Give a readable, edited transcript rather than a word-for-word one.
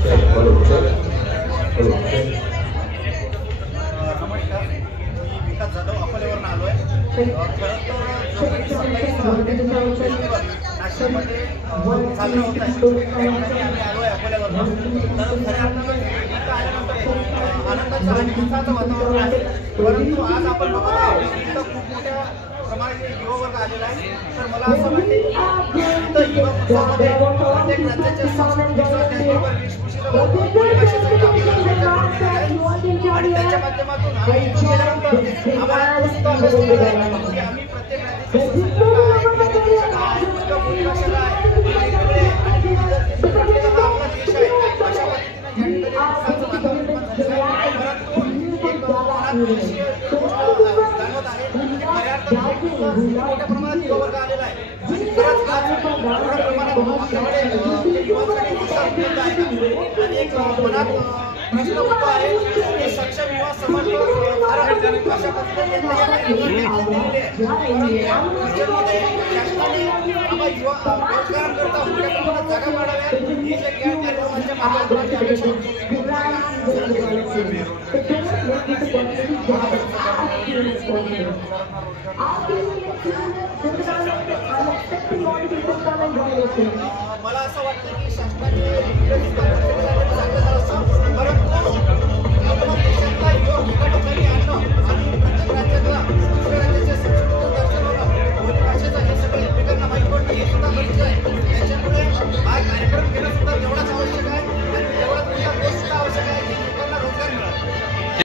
नमस्कार, मी विकास जाधव अकोल्यावरून आलो आहे. खरं तर नाशिकमध्ये साजरा होत आहे आम्ही आलो आहे अकोल्यावरून. तर खऱ्या अर्थानं इथं आल्यानंतर आनंदाचं आणि उत्साहाचं वातावरण आहे. परंतु आज आपण बघत आहोत इथं खूप मोठ्या प्रमाणात युवा वर्ग आलेला आहे. तर मला असं वाटते की इथं युवा उत्सवामध्ये प्रत्येक राज्याच्या संस्कृतीचा त्याचबरोबर वेशभूषेला आणि त्याच्या माध्यमातून आम्ही इथे गेल्यानंतर आम्हाला तो सुद्धा अभ्यास केला आहे की आम्ही प्रत्येक राज्याची संस्कृती काय बोलीभाषा काय वेगवेगळे आणि हा आपला देश आहे अशा पद्धतीने या ठिकाणी वातावरण निर्माण झालेलं आहे. परंतु एक मनात जाणवत आहे की खऱ्या अर्थाने मोठ्या प्रमाणात युवा वर्ग आलेला आहे आणि खरंच आज मोठ्या प्रमाणात आपल्याकडे युवांसाठी उत्साह मिळत आहे आणि एक मनात प्रश्न होतो आहे की सक्षम युवा समाज अशा पद्धतीने युवा रोजगारांकरता मोठ्या प्रमाणात जागा वाढाव्यात ही जे कार्यक्रमांच्या माध्यमातून मला असं वाटतं की शासनाने